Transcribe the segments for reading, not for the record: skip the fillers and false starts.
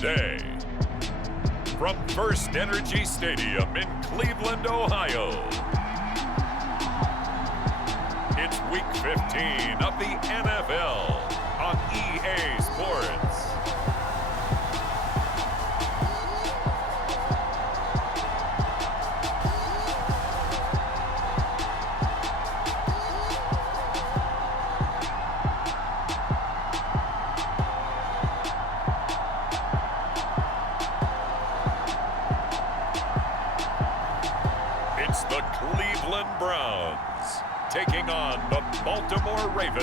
day. From First Energy Stadium in Cleveland, Ohio, it's week 15 of the NFL on EA Sports. It's the Cleveland Browns taking on the Baltimore Ravens.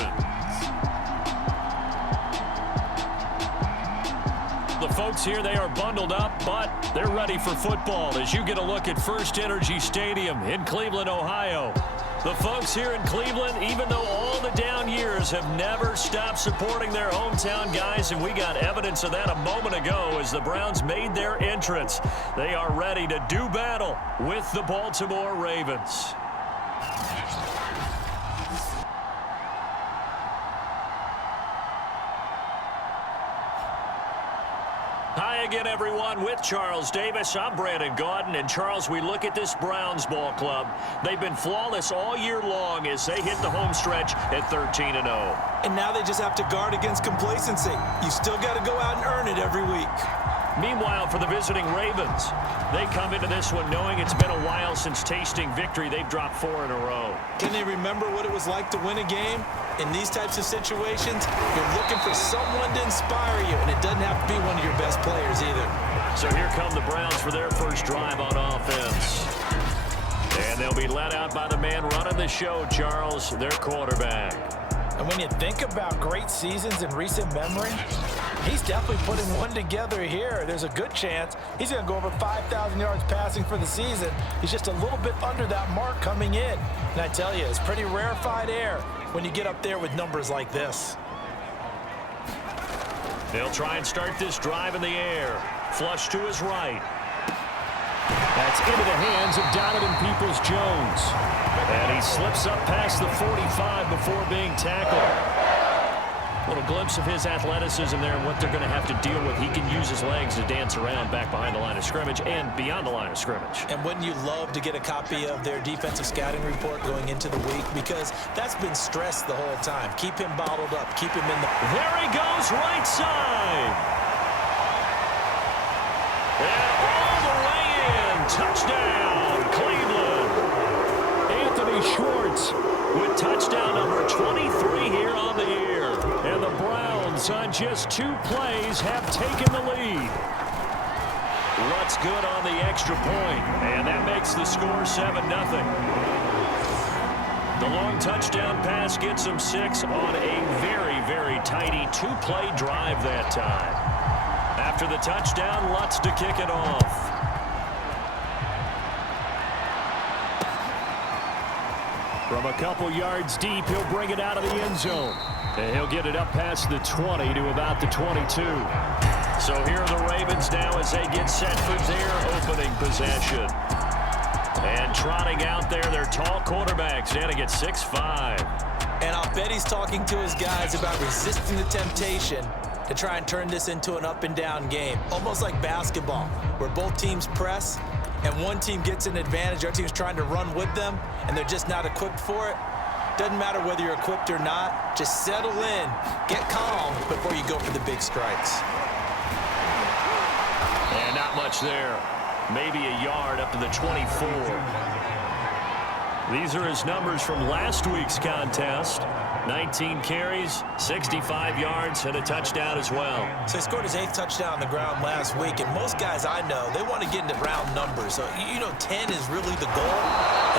The folks here, they are bundled up, but they're ready for football as you get a look at First Energy Stadium in Cleveland, Ohio. The folks here in Cleveland, even though all the down years, have never stopped supporting their hometown guys, and we got evidence of that a moment ago as the Browns made their entrance. They are ready to do battle with the Baltimore Ravens. Hi again, everyone. With Charles Davis, I'm Brandon Gaudin. And Charles, we look at this Browns ball club. They've been flawless all year long as they hit the home stretch at 13-0. And now they just have to guard against complacency. You still got to go out and earn it every week. Meanwhile, for the visiting Ravens, they come into this one knowing it's been a while since tasting victory. They've dropped 4 in a row. Can they remember what it was like to win a game? In these types of situations, you're looking for someone to inspire you, and it doesn't have to be one of your best players either. So here come the Browns for their first drive on offense. And they'll be led out by the man running the show, Charles, their quarterback. And when you think about great seasons in recent memory, he's definitely putting one together here. There's a good chance he's going to go over 5,000 yards passing for the season. He's just a little bit under that mark coming in. And I tell you, it's pretty rarefied air when you get up there with numbers like this. They'll try and start this drive in the air. Flush to his right. That's into the hands of Donovan Peoples-Jones. And he slips up past the 45 before being tackled. A little glimpse of his athleticism there and what they're going to have to deal with. He can use his legs to dance around back behind the line of scrimmage and beyond the line of scrimmage. And wouldn't you love to get a copy of their defensive scouting report going into the week? Because that's been stressed the whole time. Keep him bottled up. Keep him in the... There he goes, right side. And all the way in. Touchdown, Cleveland. Anthony Schwartz with touchdown number 23 here on the year. And the Browns, on just 2 plays, have taken the lead. What's good on the extra point? And that makes the score 7-0. The long touchdown pass gets them 6 on a very, very tidy 2-play drive that time. After the touchdown, Lutz to kick it off. From a couple yards deep, he'll bring it out of the end zone. And he'll get it up past the 20 to about the 22. So here are the Ravens now as they get set for their opening possession. And trotting out there, their tall quarterback standing at 6'5". And I'll bet he's talking to his guys about resisting the temptation to try and turn this into an up-and-down game. Almost like basketball, where both teams press, and one team gets an advantage, our team's trying to run with them, and they're just not equipped for it. Doesn't matter whether you're equipped or not. Just settle in, get calm before you go for the big strikes. And not much there. Maybe a yard up to the 24. These are his numbers from last week's contest. 19 carries, 65 yards, and a touchdown as well. So he scored his 8th touchdown on the ground last week, and most guys I know, they want to get into round numbers. So, 10 is really the goal.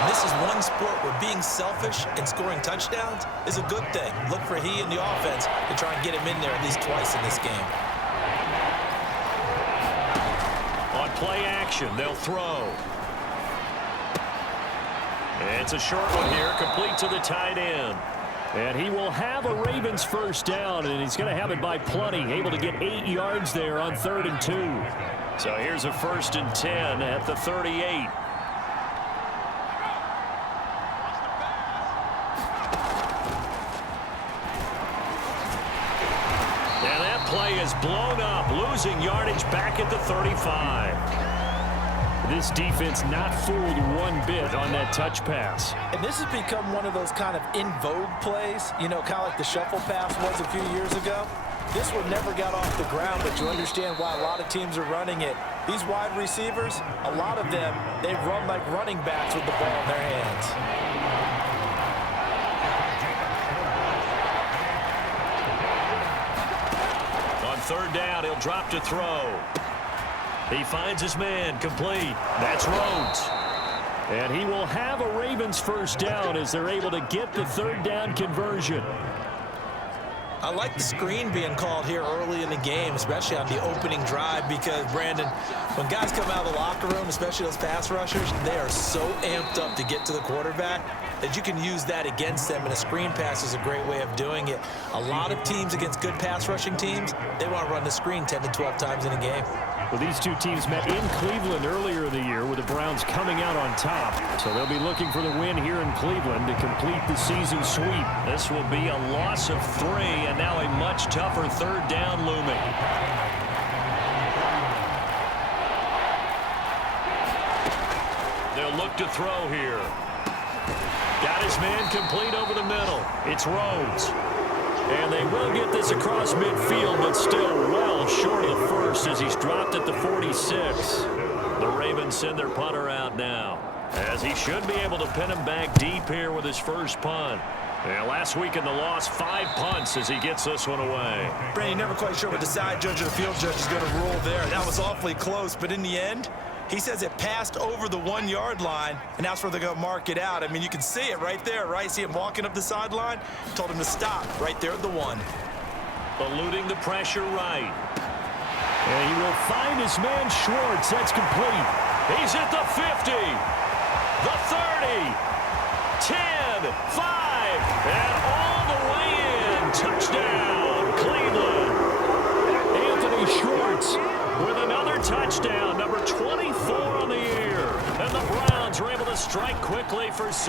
And this is one sport where being selfish and scoring touchdowns is a good thing. Look for he and the offense to try and get him in there at least twice in this game. On play action, they'll throw. It's a short one here, complete to the tight end. And he will have a Ravens first down, and he's going to have it by plenty. Able to get 8 yards there on 3rd and 2. So here's a 1st and 10 at the 38. is blown up, losing yardage back at the 35. This defense not fooled one bit on that touch pass. And this has become one of those kind of in vogue plays, you know, kind of like the shuffle pass was a few years ago. This one never got off the ground, but you understand why a lot of teams are running it. These wide receivers, a lot of them, they run like running backs with the ball in their hands. On third down, he'll drop to throw. He finds his man, complete. That's Rhodes. And he will have a Ravens first down as they're able to get the third down conversion. I like the screen being called here early in the game, especially on the opening drive, because, Brandon, when guys come out of the locker room, especially those pass rushers, they are so amped up to get to the quarterback that you can use that against them, and a screen pass is a great way of doing it. A lot of teams against good pass rushing teams, they want to run the screen 10 to 12 times in a game. Well, these two teams met in Cleveland earlier in the year with the Browns coming out on top. So they'll be looking for the win here in Cleveland to complete the season sweep. This will be a loss of 3, and now a much tougher third down looming. They'll look to throw here. Got his man complete over the middle. It's Rhodes. And they will get this across midfield, but still well short of the first as he's dropped at the 46. The Ravens send their punter out now, as he should be able to pin him back deep here with his first punt. Yeah, last week in the loss, 5 punts as he gets this one away. Brandon, never quite sure what the side judge or the field judge is going to rule there. That was awfully close, but in the end, he says it passed over the 1-yard line, and that's where they're going to mark it out. I mean, you can see it right there, right? See him walking up the sideline? Told him to stop right there at the 1. Eluding the pressure right. And he will find his man Schwartz. That's complete. He's at the 50, the 30, 10, 5, and all the way in. Touchdown, Cleveland. Anthony Schwartz with another touchdown, number 24 on the year. And the Browns are able to strike quickly for 6.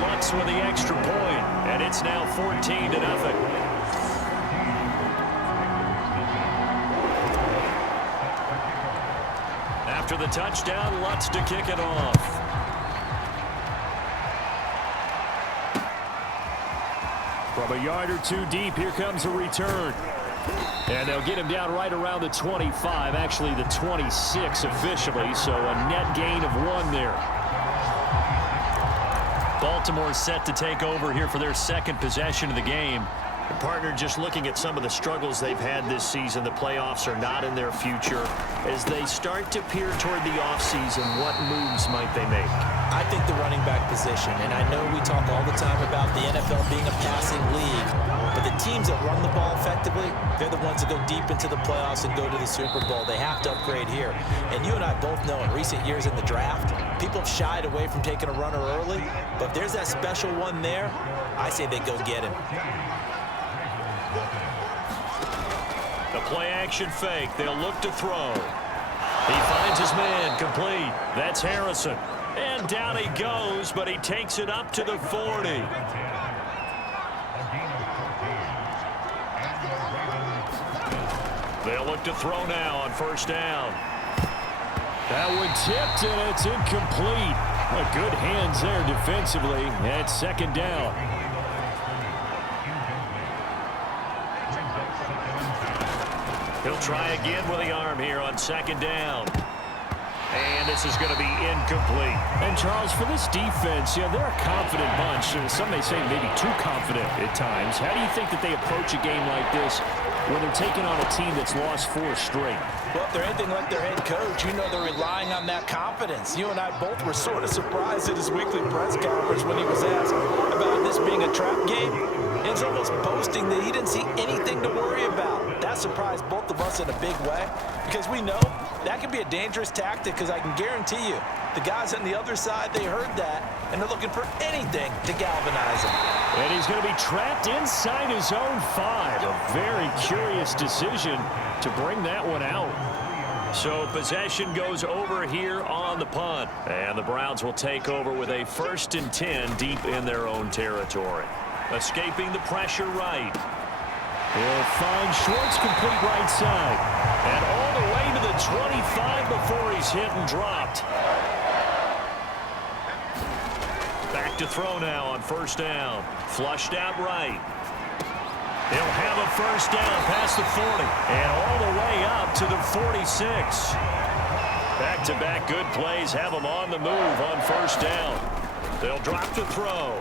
Lutz with the extra point, and it's now 14-0. After the touchdown, Lutz to kick it off. From a yard or 2 deep, here comes a return. And they'll get him down right around the 25, actually the 26 officially, so a net gain of 1 there. Baltimore set to take over here for their second possession of the game. And partner, just looking at some of the struggles they've had this season, the playoffs are not in their future. As they start to peer toward the offseason, what moves might they make? I think the running back position, and I know we talk all the time about the NFL being a passing league, but the teams that run the ball effectively, they're the ones that go deep into the playoffs and go to the Super Bowl. They have to upgrade here. And you and I both know in recent years in the draft, people have shied away from taking a runner early, but if there's that special one there, I say they go get him. The play-action fake. They'll look to throw. He finds his man complete. That's Harrison. And down he goes, but he takes it up to the 40. They'll look to throw now on first down. That one tipped, and it's incomplete. Good hands there defensively. And it's second down. He'll try again with the arm here on second down. And this is going to be incomplete. And, Charles, for this defense, they're a confident bunch. Some may say maybe too confident at times. How do you think that they approach a game like this when they're taking on a team that's lost 4 straight? Well, if they're anything like their head coach, you know they're relying on that confidence. You and I both were sort of surprised at his weekly press conference when he was asked about this being a trap game. He's almost boasting that he didn't see anything to worry about. That surprised both of us in a big way because we know that can be a dangerous tactic because I can guarantee you the guys on the other side, they heard that, and they're looking for anything to galvanize him. And he's going to be trapped inside his own 5. A very curious decision to bring that one out. So possession goes over here on the punt. And the Browns will take over with a 1st and 10 deep in their own territory. Escaping the pressure right. He'll find Schwartz complete right side. And all the way to the 25 before he's hit and dropped. Back to throw now on first down. Flushed out right. He'll have a first down past the 40. And all the way up to the 46. Back-to-back good plays have them on the move on first down. They'll drop to throw.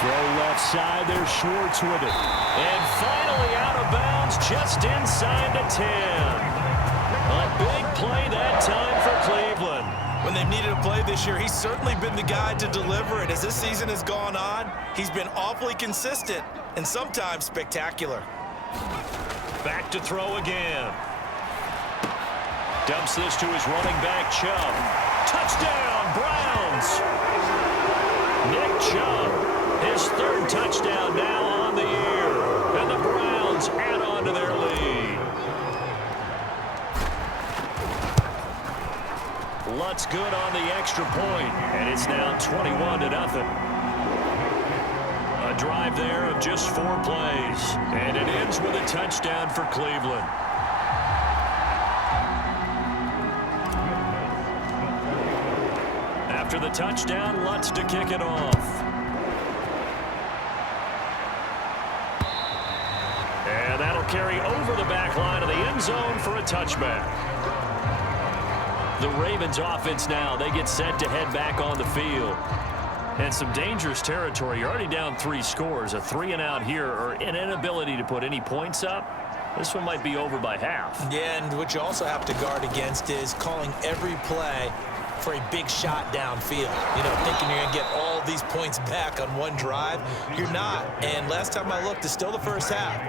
Throw left side, there's Schwartz with it. And finally out of bounds just inside the 10. A big play that time for Cleveland. When they've needed a play this year, he's certainly been the guy to deliver it. As this season has gone on, he's been awfully consistent and sometimes spectacular. Back to throw again. Dumps this to his running back, Chubb. Touchdown, Browns! Nick Chubb, his third touchdown now on the year. And the Browns add on to their lead. Lutz good on the extra point, and it's now 21-0. A drive there of just 4 plays, and it ends with a touchdown for Cleveland. After the touchdown, Lutz to kick it off. And that'll carry over the back line of the end zone for a touchback. The Ravens offense now, they get set to head back on the field. And some dangerous territory. You're already down 3 scores. A 3-and-out here, or an inability to put any points up. This one might be over by half. Yeah, and what you also have to guard against is calling every play for a big shot downfield. You know, thinking you're going to get all these points back on one drive. You're not. And last time I looked, it's still the first half.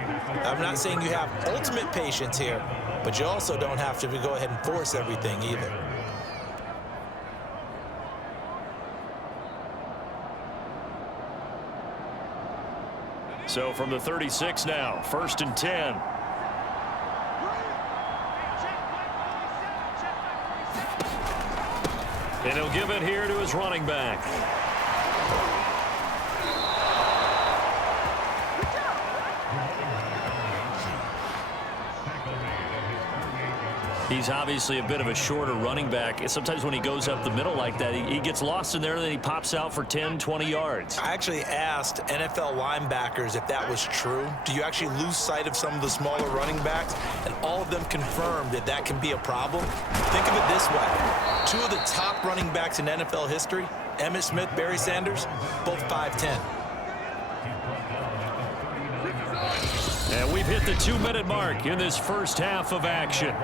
I'm not saying you have ultimate patience here, but you also don't have to go ahead and force everything either. So from the 36 now, 1st and 10. And he'll give it here to his running back. He's obviously a bit of a shorter running back. Sometimes when he goes up the middle like that, he gets lost in there, and then he pops out for 10, 20 yards. I actually asked NFL linebackers if that was true. Do you actually lose sight of some of the smaller running backs? And all of them confirmed that that can be a problem. Think of it this way. 2 of the top running backs in NFL history, Emmitt Smith, Barry Sanders, both 5'10". And we've hit the 2-minute mark in this first half of action.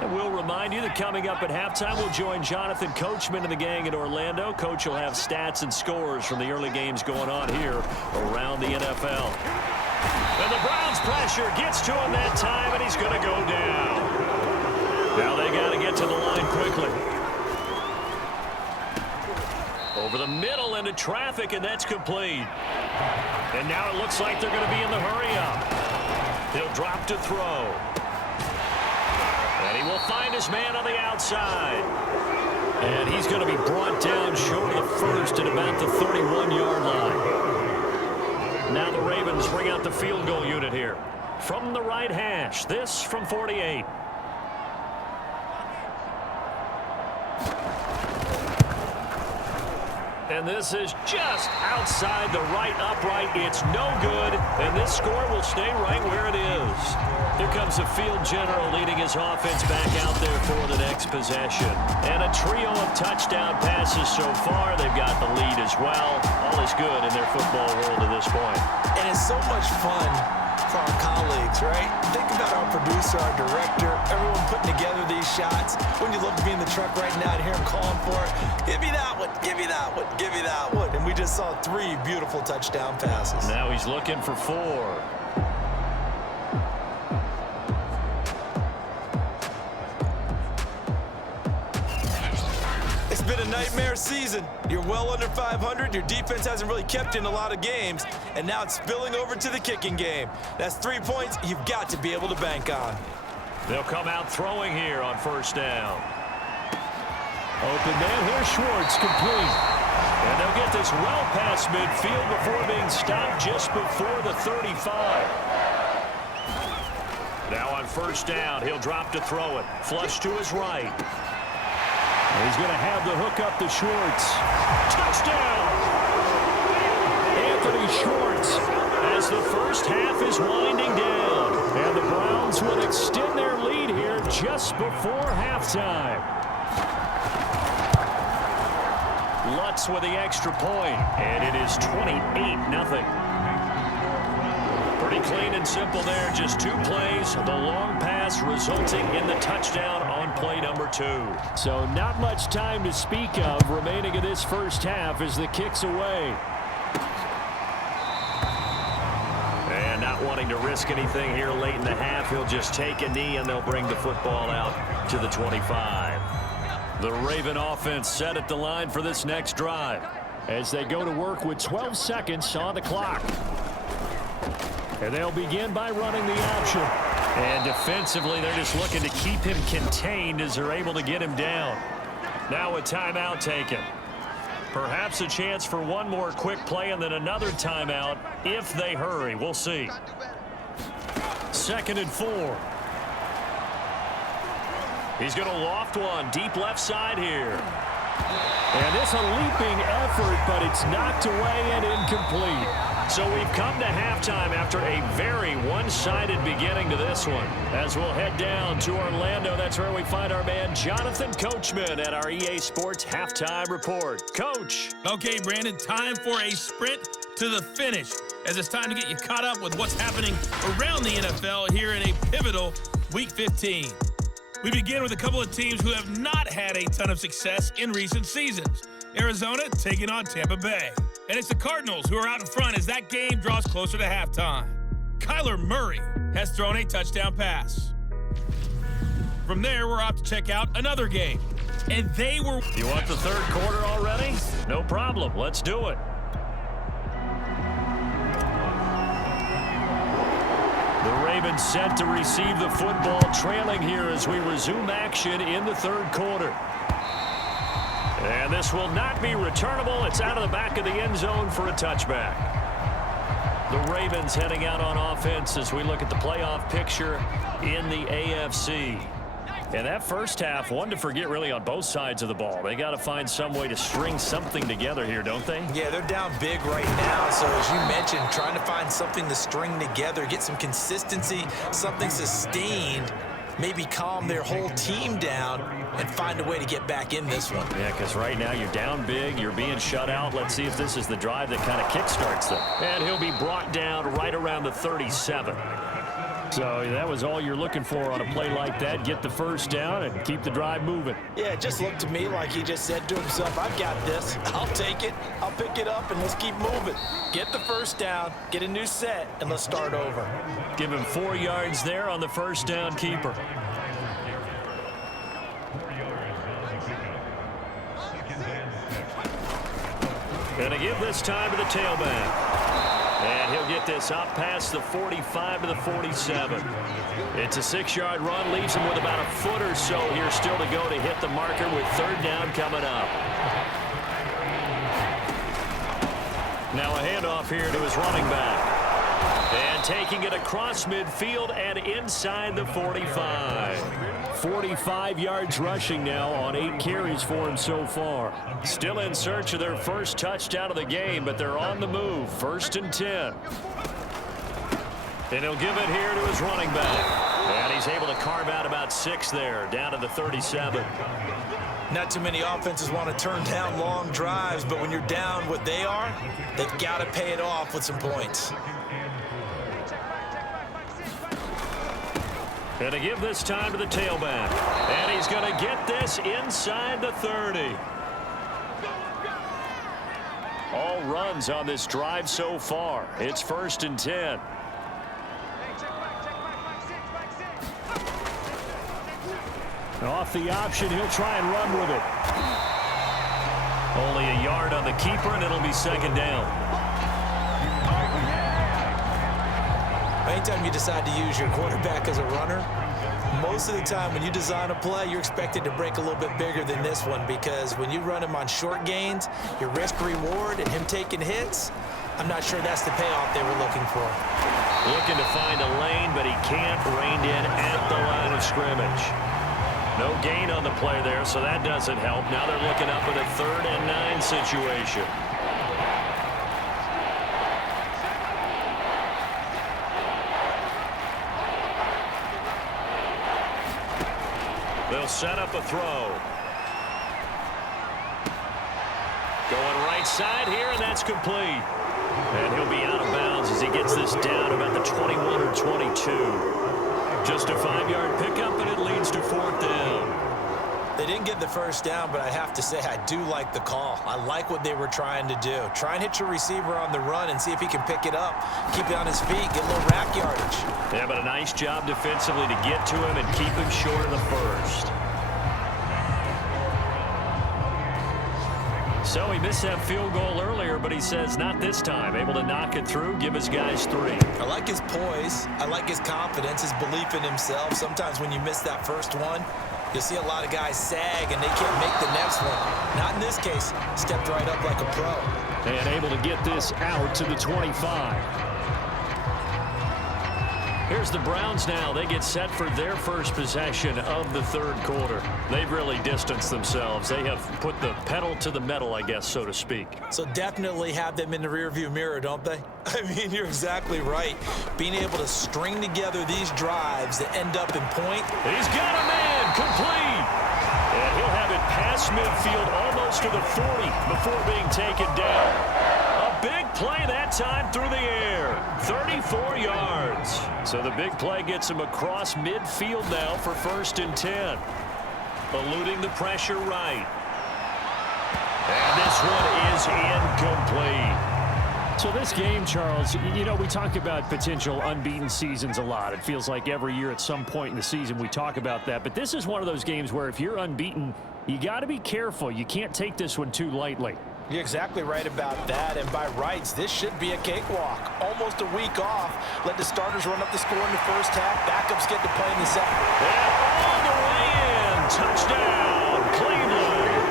And we'll remind you that coming up at halftime, we'll join Jonathan Coachman and the gang in Orlando. Coach will have stats and scores from the early games going on here around the NFL. And the Browns pressure gets to him that time, and he's going to go down. Now they got to get to the line quickly. Over the middle into traffic, and that's complete. And now it looks like they're going to be in the hurry-up. He'll drop to throw. And he will find his man on the outside. And he's going to be brought down short of the first at about the 31-yard line. Now the Ravens bring out the field goal unit here. From the right hash, this from 48. And this is just outside the right upright. It's no good, and this score will stay right where it is. Here comes the field general leading his offense back out there for the next possession. And a trio of touchdown passes so far. They've got the lead as well. All is good in their football world at this point. And it's so much fun for our colleagues, right? Think about our producer, our director, everyone putting together these shots. When you love to be in the truck right now and hear him calling for it, give me that one, give me that one, give me that one. And we just saw 3 beautiful touchdown passes. Now he's looking for 4. It's been a nightmare season. You're well under 500. Your defense hasn't really kept in a lot of games. And now it's spilling over to the kicking game. That's 3 points you've got to be able to bank on. They'll come out throwing here on first down. Open man here, Schwartz, complete. And they'll get this well past midfield before being stopped just before the 35. Now on first down, he'll drop to throw it. Flush to his right. He's going to have the hook up to Schwartz. Touchdown! Anthony Schwartz as the first half is winding down. And the Browns will extend their lead here just before halftime. Lutz with the extra point, and it is 28-0. Pretty clean and simple there. Just 2 plays. The long pass resulting in the touchdown on play number 2. So not much time to speak of remaining in this first half as the kick's away. And not wanting to risk anything here late in the half, he'll just take a knee and they'll bring the football out to the 25. The Raven offense set at the line for this next drive as they go to work with 12 seconds on the clock. And they'll begin by running the option. And defensively, they're just looking to keep him contained as they're able to get him down. Now a timeout taken. Perhaps a chance for one more quick play and then another timeout if they hurry. We'll see. 2nd and 4. He's going to loft one deep left side here. And it's a leaping effort, but it's knocked away and incomplete. So we've come to halftime after a very one-sided beginning to this one. As we'll head down to Orlando, that's where we find our man Jonathan Coachman at our EA Sports Halftime Report. Coach. Okay, Brandon, time for a sprint to the finish, as it's time to get you caught up with what's happening around the NFL here in a pivotal Week 15. We begin with a couple of teams who have not had a ton of success in recent seasons. Arizona taking on Tampa Bay. And it's the Cardinals who are out in front as that game draws closer to halftime. Kyler Murray has thrown a touchdown pass. From there, we're off to check out another game. And they were... You want the third quarter already? No problem. Let's do it. The Ravens set to receive the football, trailing here as we resume action in the third quarter. And this will not be returnable. It's out of the back of the end zone for a touchback. The Ravens heading out on offense as we look at the playoff picture in the AFC. And that first half, one to forget really on both sides of the ball. They got to find some way to string something together here, don't they? Yeah, they're down big right now. So as you mentioned, trying to find something to string together, get some consistency, something sustained, maybe calm their whole team down and find a way to get back in this one. Yeah, because right now you're down big, you're being shut out. Let's see if this is the drive that kind of kickstarts them. And he'll be brought down right around the 37. So that was all you're looking for on a play like that. Get the first down and keep the drive moving. Yeah, it just looked to me like he just said to himself, I've got this. I'll take it. I'll pick it up, and let's keep moving. Get the first down, get a new set, and let's start over. Give him 4 yards there on the first down keeper. Gonna give this time to the tailback. And he'll get this up past the 45 to the 47. It's a 6-yard run, leaves him with about a foot or so here still to go to hit the marker with third down coming up. Now a handoff here to his running back. And taking it across midfield and inside the 45. 45 yards rushing now on 8 carries for him so far. Still in search of their first touchdown of the game, but they're on the move. 1st and 10. And he'll give it here to his running back. And he's able to carve out about 6 there, down to the 37. Not too many offenses want to turn down long drives, but when you're down what they are, they've got to pay it off with some points. And to give this time to the tailback. And he's going to get this inside the 30. All runs on this drive so far. It's 1st and 10. Off the option, he'll try and run with it. Only a yard on the keeper, and it'll be 2nd down. Anytime you decide to use your quarterback as a runner, most of the time when you design a play, you're expected to break a little bit bigger than this one because when you run him on short gains, your risk-reward and him taking hits, I'm not sure that's the payoff they were looking for. Looking to find a lane, but he can't. Reined in at the line of scrimmage. No gain on the play there, so that doesn't help. Now they're looking up at a 3rd and 9 situation. They'll set up a throw. Going right side here, and that's complete. And he'll be out of bounds as he gets this down about the 21 or 22. Just a 5-yard pickup, and it leads to 4th down. They didn't get the first down, but I have to say I do like the call. I like what they were trying to do. Try and hit your receiver on the run and see if he can pick it up. Keep it on his feet, get a little rack yardage. Yeah, but a nice job defensively to get to him and keep him short of the first. So he missed that field goal earlier, but he says not this time. Able to knock it through, give his guys 3. I like his poise. I like his confidence, his belief in himself. Sometimes when you miss that first one, you'll see a lot of guys sag and they can't make the next one. Not in this case. Stepped right up like a pro. And able to get this out to the 25. Here's the Browns now. They get set for their first possession of the 3rd quarter. They've really distanced themselves. They have put the pedal to the metal, I guess, so to speak. So definitely have them in the rearview mirror, don't they? I mean, you're exactly right. Being able to string together these drives that end up in point. He's got a man complete. And he'll have it past midfield almost to the 40 before being taken down. Big play that time through the air. 34 yards. So the big play gets him across midfield now for 1st and 10. Eluding the pressure right. And this one is incomplete. So this game, Charles, you know, we talk about potential unbeaten seasons a lot. It feels like every year at some point in the season we talk about that. But this is one of those games where if you're unbeaten, you got to be careful. You can't take this one too lightly. You're exactly right about that, and by rights, this should be a cakewalk. Almost a week off. Let the starters run up the score in the first half. Backups get to play in the second. And all the way in. Touchdown, Cleveland.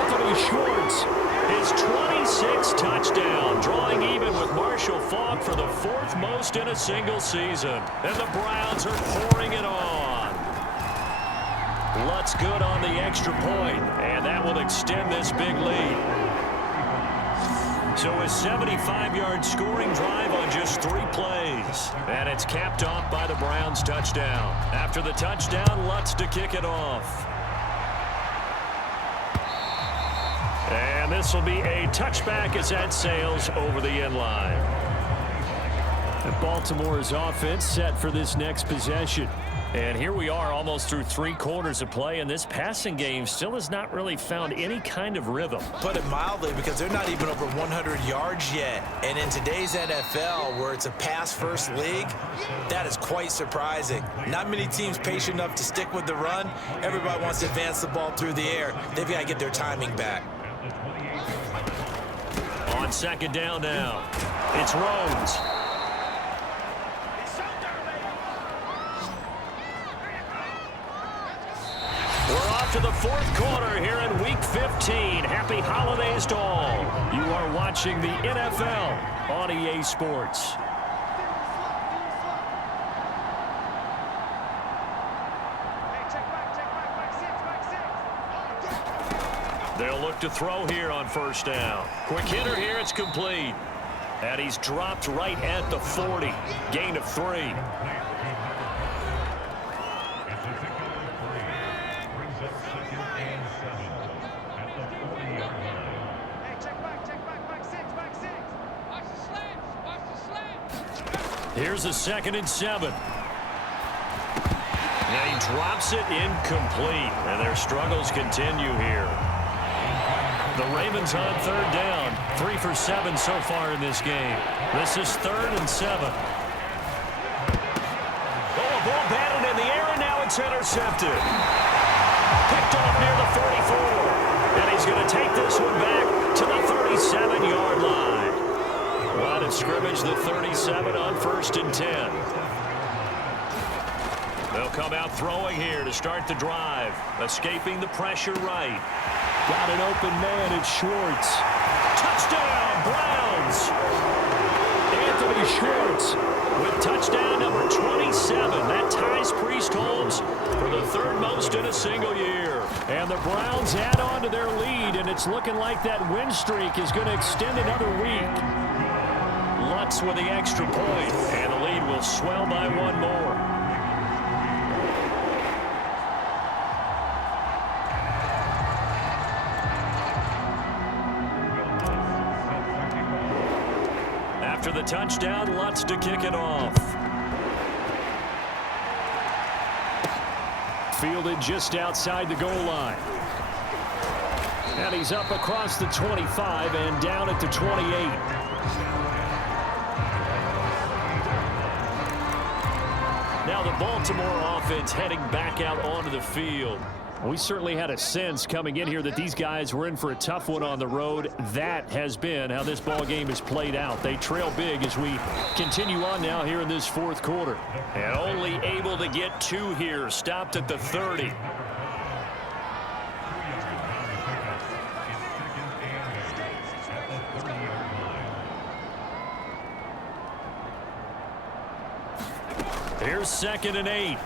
Anthony Schwartz, his 26th touchdown, drawing even with Marshall Faulk for the 4th most in a single season. And the Browns are pouring it on. Lutz good on the extra point, and that will extend this big lead. So a 75-yard scoring drive on just 3 plays. And it's capped off by the Browns touchdown. After the touchdown, Lutz to kick it off. And this will be a touchback as that sails over the end line. And Baltimore's offense set for this next possession. And here we are almost through 3 quarters of play, and this passing game still has not really found any kind of rhythm. Put it mildly, because they're not even over 100 yards yet. And in today's NFL, where it's a pass-first league, that is quite surprising. Not many teams patient enough to stick with the run. Everybody wants to advance the ball through the air. They've got to get their timing back. On 2nd down now, it's Rhodes. We're off to the 4th quarter here in week 15. Happy holidays to all. You are watching the NFL on EA Sports. They'll look to throw here on 1st down. Quick hitter here, it's complete. And he's dropped right at the 40. Gain of 3. Here's a 2nd and 7. And he drops it incomplete. And their struggles continue here. The Ravens on 3rd down. 3 for 7 so far in this game. This is 3rd and 7. Oh, a ball batted in the air, and now it's intercepted. Picked off near the 44. And he's going to take this one back to the 37-yard line. Line of scrimmage, the 37 on 1st and 10. They'll come out throwing here to start the drive. Escaping the pressure right. Got an open man, it's Schwartz. Touchdown, Browns! Anthony Schwartz with touchdown number 27. That ties Priest Holmes for the third most in a single year. And the Browns add on to their lead, and it's looking like that win streak is going to extend another week. Lutz with the extra point, and the lead will swell by one more. After the touchdown, Lutz to kick it off. Fielded just outside the goal line. And he's up across the 25 and down at the 28. Now the Baltimore offense heading back out onto the field. We certainly had a sense coming in here that these guys were in for a tough one on the road. That has been how this ball game has played out. They trail big as we continue on now here in this fourth quarter. And only able to get two here. Stopped at the 30. Here's 2nd and 8.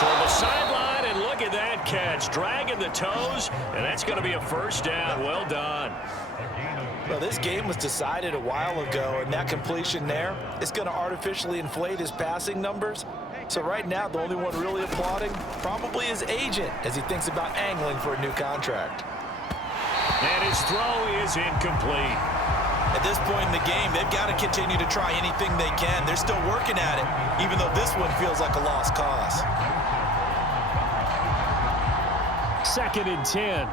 Toward the sideline, and look at that catch. Dragging the toes, and that's going to be a first down. Well done. Well, this game was decided a while ago, and that completion there is going to artificially inflate his passing numbers. So right now, the only one really applauding probably his agent as he thinks about angling for a new contract. And his throw is incomplete. At this point in the game, they've got to continue to try anything they can. They're still working at it, even though this one feels like a lost cause. 2nd and 10.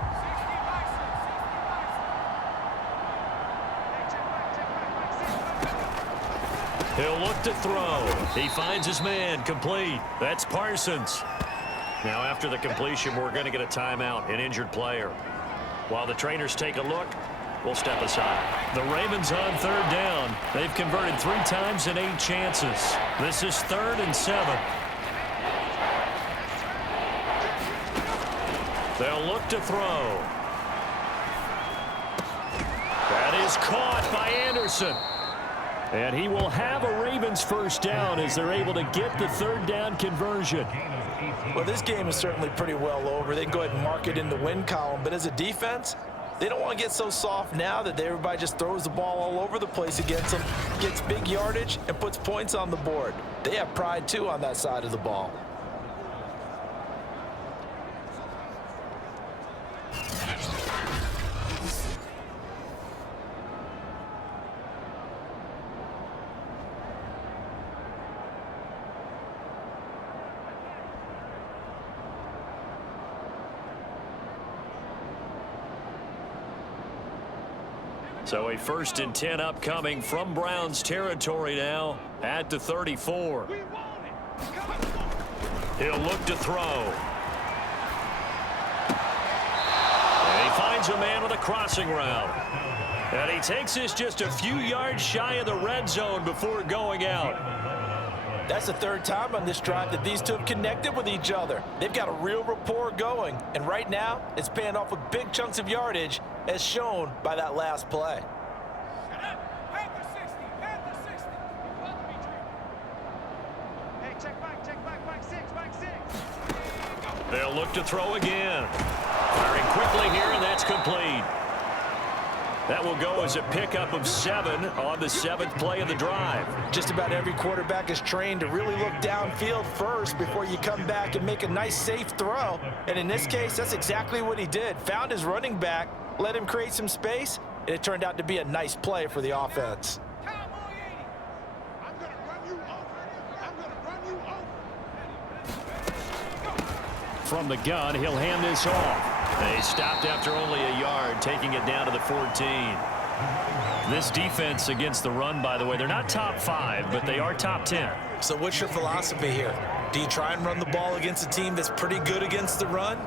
He'll look to throw. He finds his man, complete. That's Parsons. Now after the completion, we're going to get a timeout, an injured player. While the trainers take a look, we'll step aside. The Ravens on 3rd down. They've converted 3 times in 8 chances. This is 3rd and 7. They'll look to throw. That is caught by Anderson. And he will have a Ravens first down as they're able to get the 3rd down conversion. Well, this game is certainly pretty well over. They can go ahead and mark it in the win column. But as a defense, they don't want to get so soft now that everybody just throws the ball all over the place against them, gets big yardage, and puts points on the board. They have pride, too, on that side of the ball. So a 1st and 10 upcoming from Browns territory now at the 34. He'll look to throw. And he finds a man with a crossing route. And he takes this just a few yards shy of the red zone before going out. That's the 3rd time on this drive that these two have connected with each other. They've got a real rapport going. And right now, it's paying off with big chunks of yardage as shown by that last play. They'll look to throw again. Firing quickly here, and that's complete. That will go as a pickup of 7 on the 7th play of the drive. Just about every quarterback is trained to really look downfield first before you come back and make a nice, safe throw. And in this case, that's exactly what he did. Found his running back, let him create some space, and it turned out to be a nice play for the offense. From the gun, he'll hand this off. They stopped after only a yard, taking it down to the 14. This defense against the run, by the way, they're not top 5, but they are top 10. So what's your philosophy here? Do you try and run the ball against a team that's pretty good against the run?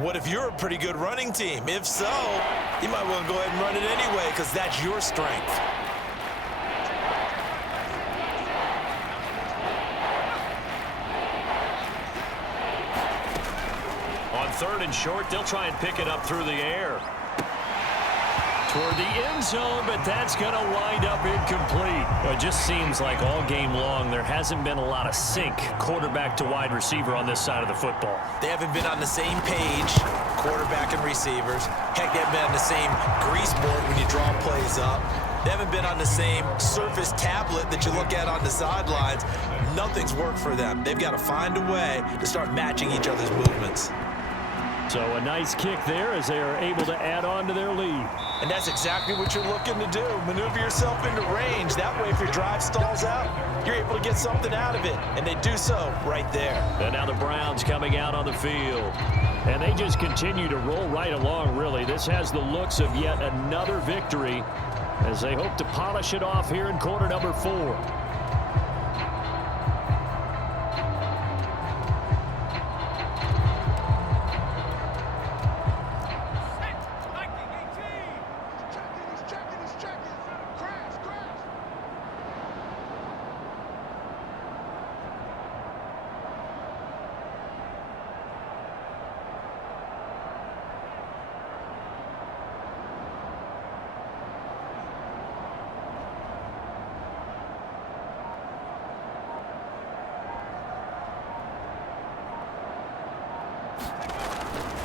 What if you're a pretty good running team? If so, you might want to go ahead and run it anyway because that's your strength. 3rd and short. They'll try and pick it up through the air. Toward the end zone, but that's going to wind up incomplete. Well, it just seems like all game long there hasn't been a lot of sync quarterback to wide receiver on this side of the football. They haven't been on the same page, quarterback and receivers. Heck, they haven't been on the same grease board when you draw plays up. They haven't been on the same Surface tablet that you look at on the sidelines. Nothing's worked for them. They've got to find a way to start matching each other's movements. So a nice kick there as they are able to add on to their lead. And that's exactly what you're looking to do. Maneuver yourself into range. That way, if your drive stalls out, you're able to get something out of it. And they do so right there. And now the Browns coming out on the field. And they just continue to roll right along, really. This has the looks of yet another victory as they hope to polish it off here in quarter number 4.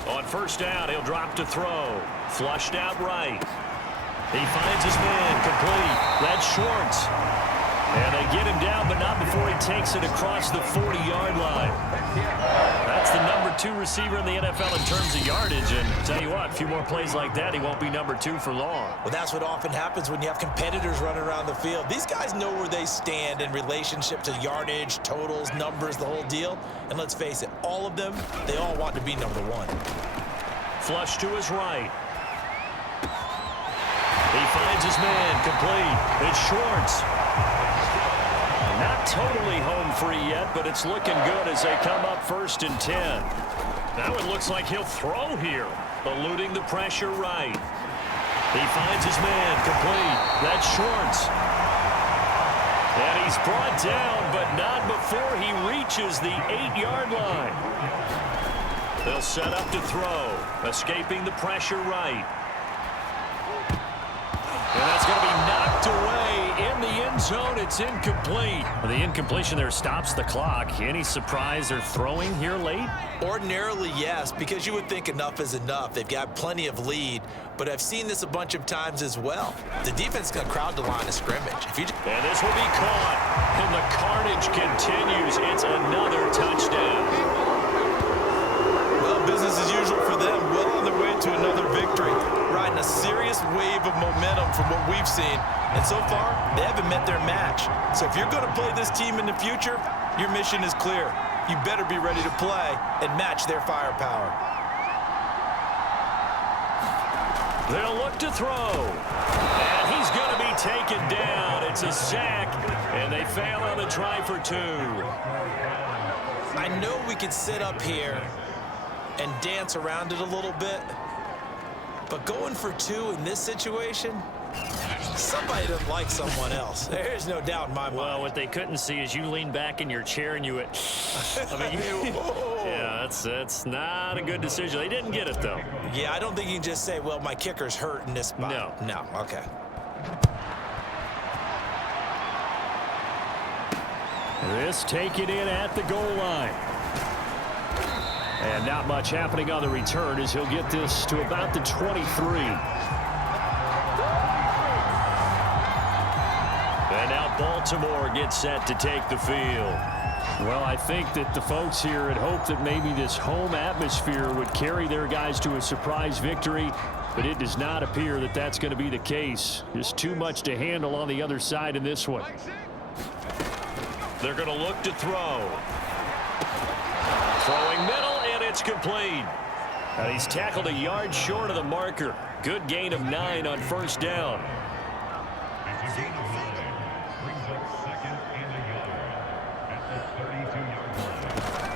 On first down, he'll drop to throw. Flushed out right. He finds his man complete. That's Schwartz. And they get him down, but not before he takes it across the 40-yard line. That's the number 2 receiver in the NFL in terms of yardage. And tell you what, a few more plays like that, he won't be number 2 for long. Well, that's what often happens when you have competitors running around the field. These guys know where they stand in relationship to yardage, totals, numbers, the whole deal. And let's face it, all of them, they all want to be number 1. Flush to his right. He finds his man complete. It's Schwartz. Not totally home free yet, but it's looking good as they come up 1st and 10. Now it looks like he'll throw here, eluding the pressure right. He finds his man complete. That's Schwartz. And he's brought down, but not before he reaches the 8-yard line. They'll set up to throw, escaping the pressure right. And that's going to be knocked away in the end zone. It's incomplete. The incompletion there stops the clock. Any surprise they're throwing here late? Ordinarily, yes, because you would think enough is enough. They've got plenty of lead, but I've seen this a bunch of times as well. The defense is going to crowd the line of scrimmage. And this will be caught, and the carnage continues. It's another touchdown. Well, business as usual for them. Well on their way to another victory. Riding a serious wave of momentum from what we've seen. And so far, they haven't met their match. So if you're going to play this team in the future, your mission is clear. You better be ready to play and match their firepower. They'll look to throw. And he's going to be taken down. It's a sack, and they fail on the try for 2. I know we could sit up here and dance around it a little bit, but going for 2 in this situation, somebody doesn't like someone else. There's no doubt in my mind. Well, what they couldn't see is you lean back in your chair and you went, yeah, that's not a good decision. They didn't get it, though. Yeah, I don't think you can just say, well, my kicker's hurt in this spot. No, okay. This taken in at the goal line. And not much happening on the return as he'll get this to about the 23. And now Baltimore gets set to take the field. Well, I think that the folks here had hoped that maybe this home atmosphere would carry their guys to a surprise victory, but it does not appear that that's going to be the case. Just too much to handle on the other side in this one. They're going to look to throw. Throwing middle, and it's complete. And he's tackled a yard short of the marker. Good gain of 9 on first down.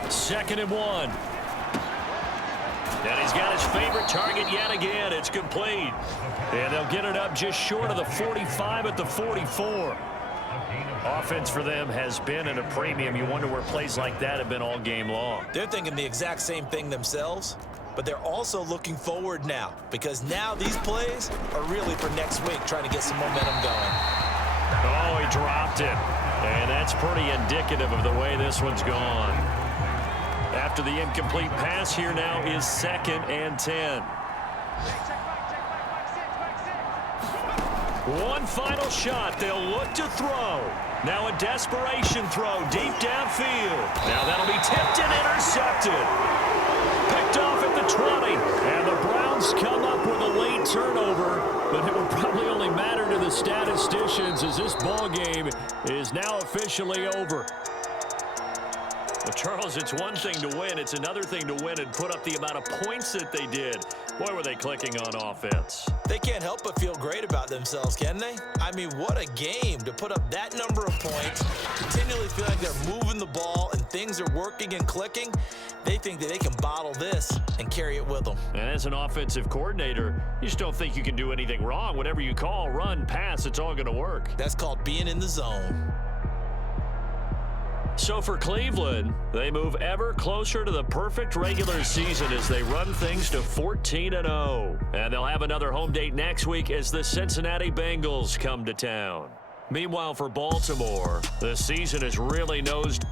Second and 1. And he's got his favorite target yet again. It's complete. And they'll get it up just short of the 45 at the 44. Offense for them has been at a premium. You wonder where plays like that have been all game long. They're thinking the exact same thing themselves. but they're also looking forward now because now these plays are really for next week, trying to get some momentum going. Oh, he dropped it. And that's pretty indicative of the way this one's gone. After the incomplete pass, here now is 2nd and 10. One final shot. They'll look to throw. Now a desperation throw deep downfield. Now that'll be tipped and intercepted. Picked off at the 20. And the Browns come up with a late turnover, but it would probably only matter to the statisticians as this ball game is now officially over. Well, Charles, it's one thing to win. It's another thing to win and put up the amount of points that they did. Boy, were they clicking on offense. They can't help but feel great about themselves, can they? I mean, what a game to put up that number of points, continually feel like they're moving the ball and things are working and clicking. They think that they can bottle this and carry it with them. And as an offensive coordinator, you just don't think you can do anything wrong. Whatever you call, run, pass, it's all going to work. That's called being in the zone. So for Cleveland, they move ever closer to the perfect regular season as they run things to 14-0. And they'll have another home date next week as the Cincinnati Bengals come to town. Meanwhile, for Baltimore, the season is really nosed